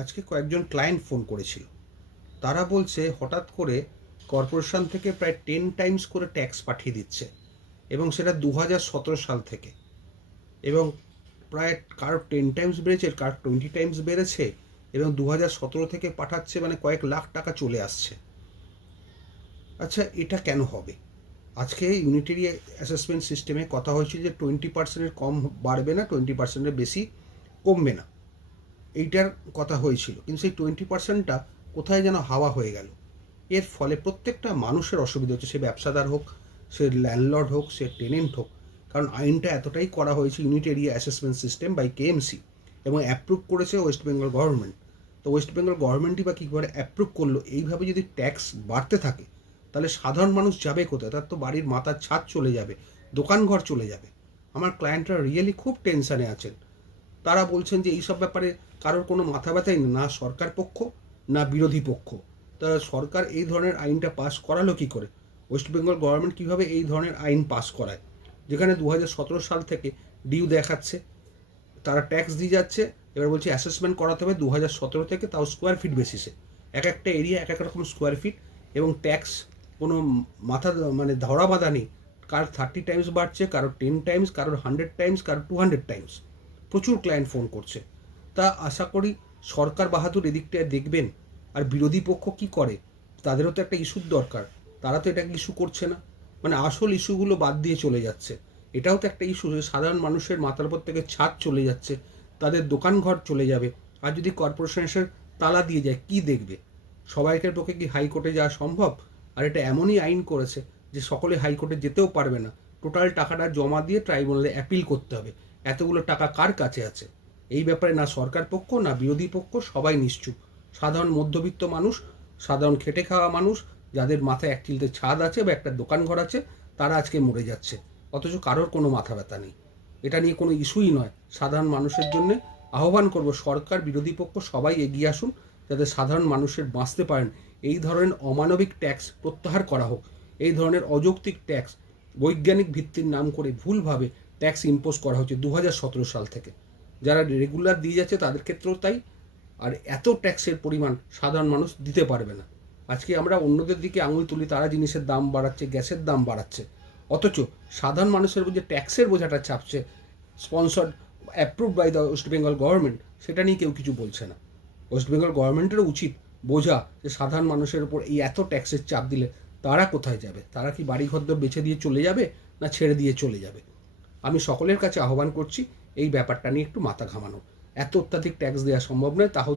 আজকে কয়েকজন client phone করেছিল। তারা বলছে হঠাৎ করে কর্পোরেশন থেকে প্রায় 10 টাইমস করে ট্যাক্স পাঠিয়ে দিচ্ছে, এবং সেটা 2017 সাল থেকে। এবং প্রায় কারো 10 টাইমস বেড়েছে, কারো 20 টাইমস বেড়েছে, এবং 2017 থেকে পাঠাচ্ছে, মানে কয়েক লাখ টাকা চলে আসছে। আচ্ছা, এটা কেন হবে? আজকে ইউনিটারি অ্যাসেসমেন্ট সিস্টেমে কথা হয়েছিল যে 20%-এর কম বাড়বে না, 20%-এর বেশি কমবে না, এইটার কথা হয়েছিল। কিন্তু সেই 20%টা কোথায় যেন হাওয়া হয়ে গেল। এর ফলে প্রত্যেকটা মানুষের অসুবিধা হচ্ছে, সে ব্যবসাদার হোক, সে ল্যান্ডলর্ড হোক, সে টেনেন্ট হোক। কারণ আইনটা এতটাই করা হয়েছে, unit area assessment system by KMC, এবং অ্যাপ্রুভ করেছে ওয়েস্ট বেঙ্গল গভর্নমেন্ট। তো ওয়েস্ট বেঙ্গল গভর্নমেন্টই বা কী করে অ্যাপ্রুভ করলো? এইভাবে যদি ট্যাক্স বাড়তে থাকে, তাহলে সাধারণ মানুষ যাবে কোথায়? তার তো বাড়ির মাথার ছাদ চলে যাবে, দোকানঘর চলে যাবে। আমার ক্লায়েন্টরা রিয়েলি খুব টেনশানে আছেন। তারা বলছেন যে এইসব ব্যাপারে কারোর কোনো মাথা ব্যথাই না সরকার পক্ষ না বিরোধী পক্ষ। তা সরকার এই ধরনের আইনটা পাস করালো কী করে? ওয়েস্ট বেঙ্গল গভর্নমেন্ট কীভাবে এই ধরনের আইন পাস করায়, যেখানে 2017 সাল থেকে ডিউ দেখাচ্ছে, তারা ট্যাক্স দিয়ে যাচ্ছে, এবার বলছে অ্যাসেসমেন্ট করাতে হবে 2017 থেকে, তাও স্কোয়ার ফিট বেসিসে। এক একটা এরিয়া এক এক রকম স্কোয়ার ফিট, এবং ট্যাক্স কোনো মাথা মানে ধরা বাঁধা নেই। কার 30 টাইমস বাড়ছে, কারোর 10 টাইমস, কারোর 100 টাইমস, কারোর 200 টাইমস। প্রচুর ক্লায়েন্ট ফোন করছে। তা আশা করি সরকার বাহাদুর এদিকটায় দেখবেন। আর বিরোধী পক্ষ কি করে? তাদেরও তো একটা ইস্যুর দরকার, তারা তো এটাকে ইস্যু করছে না। মানে আসল ইস্যুগুলো বাদ দিয়ে চলে যাচ্ছে। এটাও তো একটা ইস্যু যে সাধারণ মানুষের মাথার উপর থেকে ছাদ চলে যাচ্ছে, তাদের দোকানঘর চলে যাবে। আর যদি কর্পোরেশন এসে তালা দিয়ে যায়, কি দেখবে? সবাইকার পক্ষে কি হাইকোর্টে যাওয়া সম্ভব? আর এটা এমনই আইন করেছে যে সকলে হাইকোর্টে যেতেও পারবে না, টোটাল টাকাটা জমা দিয়ে ট্রাইব্যুনালে অ্যাপিল করতে হবে। এতগুলো টাকা কার কাছে আছে? এই ব্যাপারে না সরকার পক্ষ না বিরোধী পক্ষ, সবাই নিশ্চুপ। সাধারণ মধ্যবিত্ত মানুষ, সাধারণ খেটে খাওয়া মানুষ, যাদের মাথায় এক চিলতে ছাদ আছে বা একটা দোকান ঘর আছে, তারা আজকে মরে যাচ্ছে। অথচ কারোর কোনো মাথা ব্যথা নেই। এটা নিয়ে কোনো ইস্যুই নয়। সাধারণ মানুষের জন্য আহ্বান করব, সরকার বিরোধী পক্ষ সবাই এগিয়ে আসুন, যাতে সাধারণ মানুষের বাঁচতে পারেন। এই ধরনের অমানবিক ট্যাক্স প্রত্যাহার করা হোক। এই ধরনের অযৌক্তিক ট্যাক্স বৈজ্ঞানিক ভিত্তির নাম করে ভুলভাবে ট্যাক্স ইম্পোজ করা হচ্ছে 2017 সাল থেকে। যারা রেগুলার দিয়ে যাচ্ছে তাদের ক্ষেত্রেও তাই। আর এত ট্যাক্সের পরিমাণ সাধারণ মানুষ দিতে পারবে না। আজকে আমরা অন্যদের দিকে আঙুল তুলি, তারা জিনিসের দাম বাড়াচ্ছে, গ্যাসের দাম বাড়াচ্ছে, অথচ সাধারণ মানুষের যে ট্যাক্সের বোঝাটা চাপছে, sponsored approved by the West Bengal government, সেটা নিয়ে কেউ কিছু বলছে না। ওয়েস্ট বেঙ্গল গভর্নমেন্টেরও উচিত বোঝা যে সাধারণ মানুষের উপর এই এত ট্যাক্সের চাপ দিলে তারা কোথায় যাবে? তারা কি বাড়িঘর বেচে দিয়ে চলে যাবে, না ছেড়ে দিয়ে চলে যাবে? আমি সকলের কাছে আহ্বান করছি এই ব্যাপারটা নিয়ে একটু মাথা ঘামানো। এত অত্যাধিক ট্যাক্স দেওয়া সম্ভব নয়, তাও